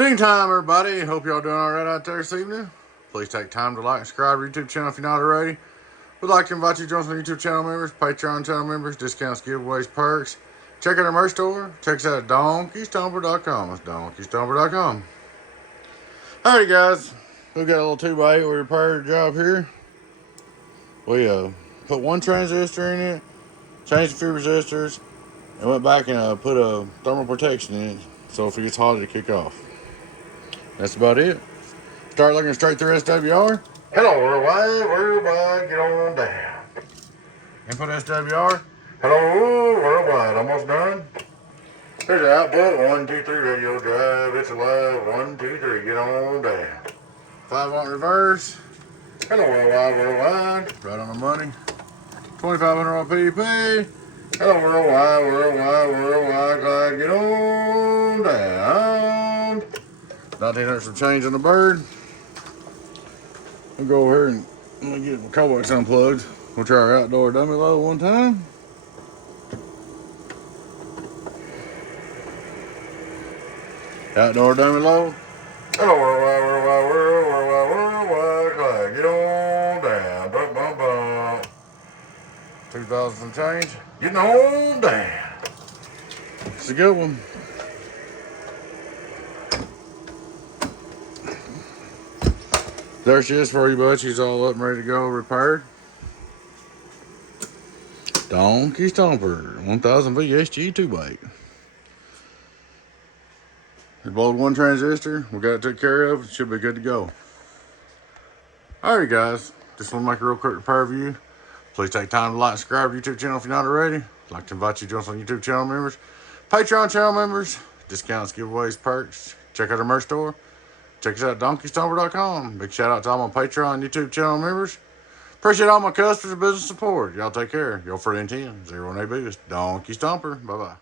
Good evening time, everybody. Hope y'all doing all right out there this evening. Please take time to like and subscribe to our YouTube channel if you're not already. We'd like to invite you to join us on YouTube channel members, Patreon channel members, discounts, giveaways, perks. Check out our merch store. Check us out at Stomper.com. That's Stomper.com. Alrighty, guys. We got a little 2x8 we repaired job here. We put one transistor in it, changed a few resistors, and went back and put a thermal protection in it so if it gets hot, it'll kick off. That's about it. Start looking straight through SWR. Hello, worldwide, get on down. Input SWR. Hello, worldwide, almost done. Here's the output, 1, 2, 3, radio drive, it's alive, 1, 2, 3, get on down. 5-watt reverse. Hello, worldwide, right on the money. 2500 watt PDP. Hello, worldwide, glad get on down. 1900 some change on the bird. We'll go over here and let me get my coax unplugged. We'll try our outdoor dummy low one time. Outdoor dummy low. Hello, worldwide, glad get on down. Bump, bump, bump. 2000 some change. Getting on down. It's a good one. There she is for you, bud. She's all up and ready to go, repaired. Donkey Stomper, 1000V-HG-2X8. We blowed one transistor. We got it took care of. It should be good to go. Alright, guys. Just want to make a real quick repair review. Please take time to like and subscribe to our YouTube channel if you're not already. I'd like to invite you to join us on YouTube channel members, Patreon channel members, discounts, giveaways, perks. Check out our merch store. Check us out at DonkeyStomper.com. Big shout out to all my Patreon YouTube channel members. Appreciate all my customers and business support. Y'all take care. Your friend 10, 01A Boost. Donkey Stomper. Bye-bye.